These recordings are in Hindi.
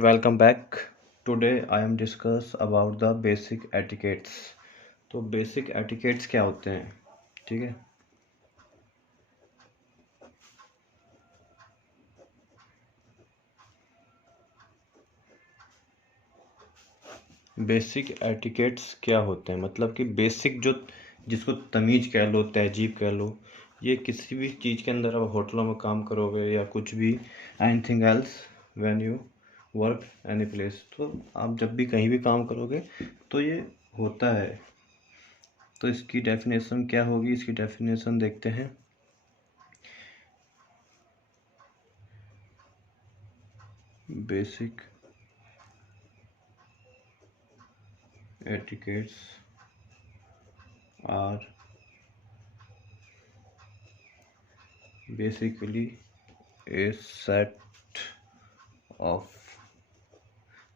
Welcome back. Today I am discuss about the basic etiquettes. तो बेसिक एटिकेट्स क्या होते हैं? ठीक है, बेसिक एटिकेट्स क्या होते हैं मतलब कि बेसिक जो जिसको तमीज़ कह लो, तहजीब कह लो, ये किसी भी चीज़ के अंदर आप होटलों में काम करोगे या कुछ भी anything else when you work any place, तो आप जब भी कहीं भी काम करोगे तो ये होता है। तो इसकी डेफिनेशन क्या होगी? इसकी डेफिनेशन देखते हैं। Basic etiquettes are basically a set of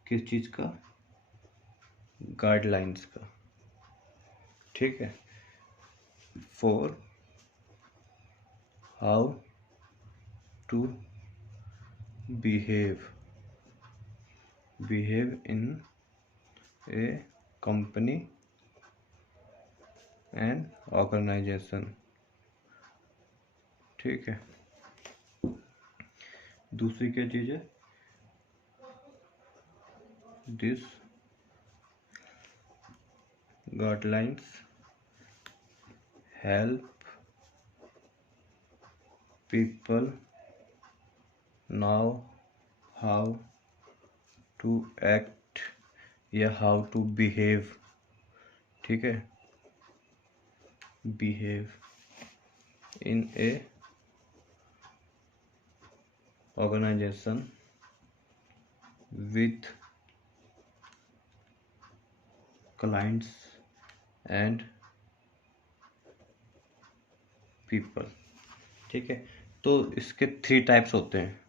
किस चीज़ का? गाइडलाइंस का। ठीक है, for how to behave in a company and organisation. ठीक है, दूसरी क्या चीज़ है? This guidelines help people now how to act या हाउ टू बिहेव। ठीक है, behave in a organisation with clients and people. ठीक है, तो इसके 3 टाइप्स होते हैं।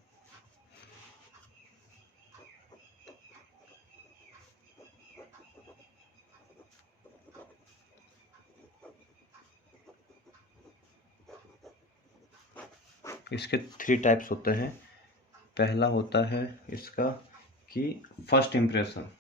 इसके 3 टाइप्स होते हैं। पहला होता है इसका कि फर्स्ट इम्प्रेशन।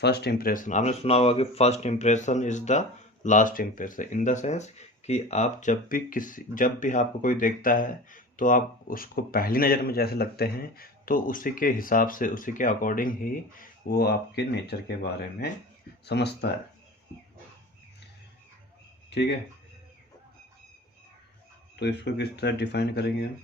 फर्स्ट इम्प्रेशन आपने सुना होगा कि first impression is the last impression, in the sense कि आप जब भी आपको कोई देखता है तो आप उसको पहली नज़र में जैसे लगते हैं तो उसी के हिसाब से, उसी के अकॉर्डिंग ही वो आपके नेचर के बारे में समझता है। ठीक है, तो इसको किस तरह डिफाइन करेंगे हम?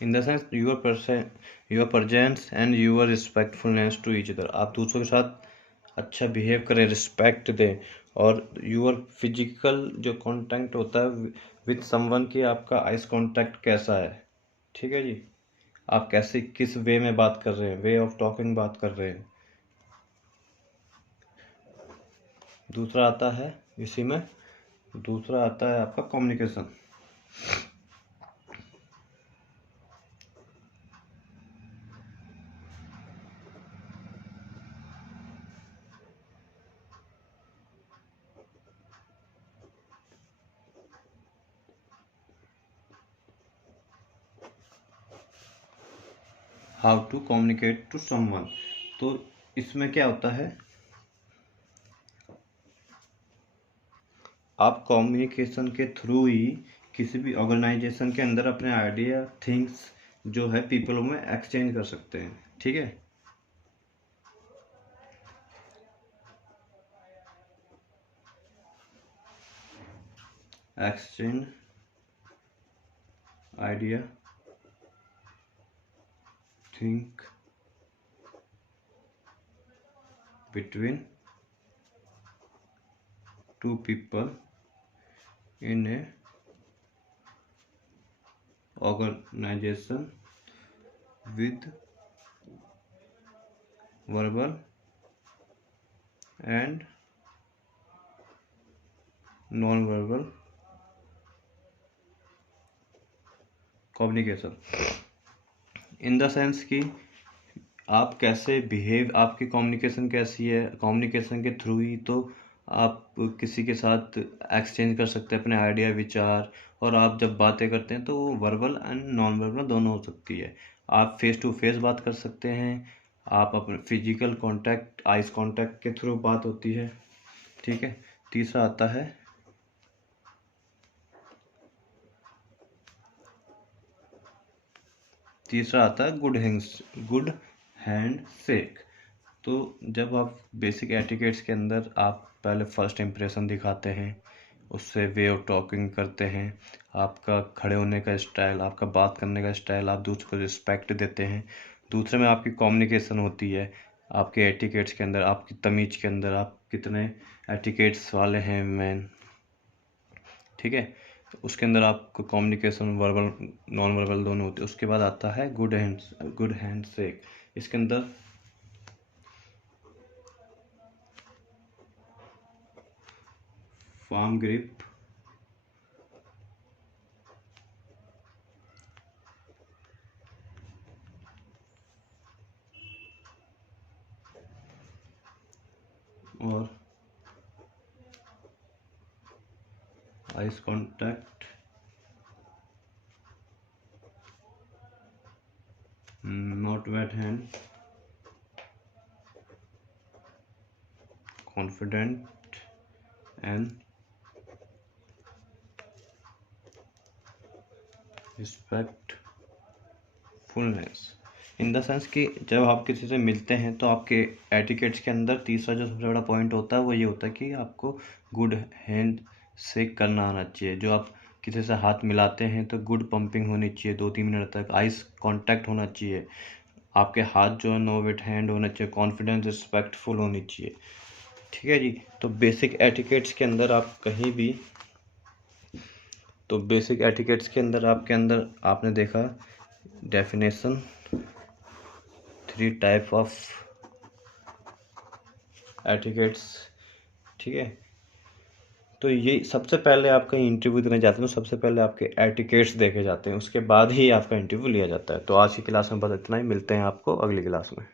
In the sense your presence and your respectfulness to each other. आप दूसरों के साथ अच्छा बिहेव करें, रिस्पेक्ट दें, और योर फिजिकल जो कांटेक्ट होता है विद समवन की आपका आइस कांटेक्ट कैसा है। ठीक है जी, आप कैसे किस वे में बात कर रहे हैं, वे ऑफ टॉकिंग बात कर रहे हैं। दूसरा आता है इसी में, दूसरा आता है आपका communication. How to communicate to someone. तो इसमें क्या होता है, आप कम्युनिकेशन के थ्रू ही किसी भी ऑर्गेनाइजेशन के अंदर अपने आइडिया, थिंग्स जो है पीपलों में एक्सचेंज कर सकते हैं। ठीक है, exchange idea, think between two people in a organization with verbal and non-verbal communication, in the sense कि आप कैसे बिहेव, आपकी कम्युनिकेशन कैसी है, कम्युनिकेशन के थ्रू ही तो आप किसी के साथ एक्सचेंज कर सकते हैं अपने आइडिया, विचार, और आप जब बातें करते हैं तो वो वर्बल एंड नॉन वर्बल दोनों हो सकती है। आप फेस टू फेस बात कर सकते हैं, आप अपने फिजिकल कांटेक्ट, आइज कांटेक्ट के थ्रू बात होती है। ठीक है। तीसरा आता है गुड हैंड शेक। तो जब आप बेसिक एटिकेट्स के अंदर आप पहले फर्स्ट इम्प्रेशन दिखाते हैं, उससे वे ऑफ टॉकिंग करते हैं, आपका खड़े होने का स्टाइल, आपका बात करने का स्टाइल, आप दूसरे को रिस्पेक्ट देते हैं। दूसरे में आपकी कम्युनिकेशन होती है, आपके एटिकेट्स के अंदर, आपकी तमीज़ के अंदर आप कितने एटिकेट्स वाले हैं मैन। ठीक है। उसके अंदर आपको कम्युनिकेशन वर्बल नॉन वर्बल दोनों होते हैं। उसके बाद आता है गुड हैंड शेक। इसके अंदर फार्म ग्रिप, और eyes contact, not wet hand, confident and respectfulness. In the sense कि जब आप किसी से मिलते हैं तो आपके एटिकेट्स के अंदर तीसरा जो सबसे बड़ा पॉइंट होता है वो ये होता है कि आपको गुड हैंड शेक करना आना चाहिए। जो आप किसी से हाथ मिलाते हैं तो गुड पंपिंग होनी चाहिए 2-3 मिनट तक, आइस कांटेक्ट होना चाहिए, आपके हाथ जो है नो वेट हैंड होना चाहिए, कॉन्फिडेंस रिस्पेक्टफुल होनी चाहिए। ठीक है जी। तो बेसिक एटिकेट्स के अंदर आप कहीं भी, तो बेसिक एटिकेट्स के अंदर आपके अंदर आपने देखा डेफिनेशन, 3 टाइप ऑफ एटिकेट्स। ठीक है। तो ये सबसे पहले आप कहीं इंटरव्यू देने जाते हैं तो सबसे पहले आपके एटिकेट्स देखे जाते हैं, उसके बाद ही आपका इंटरव्यू लिया जाता है। तो आज की क्लास में बस इतना ही, मिलते हैं आपको अगली क्लास में।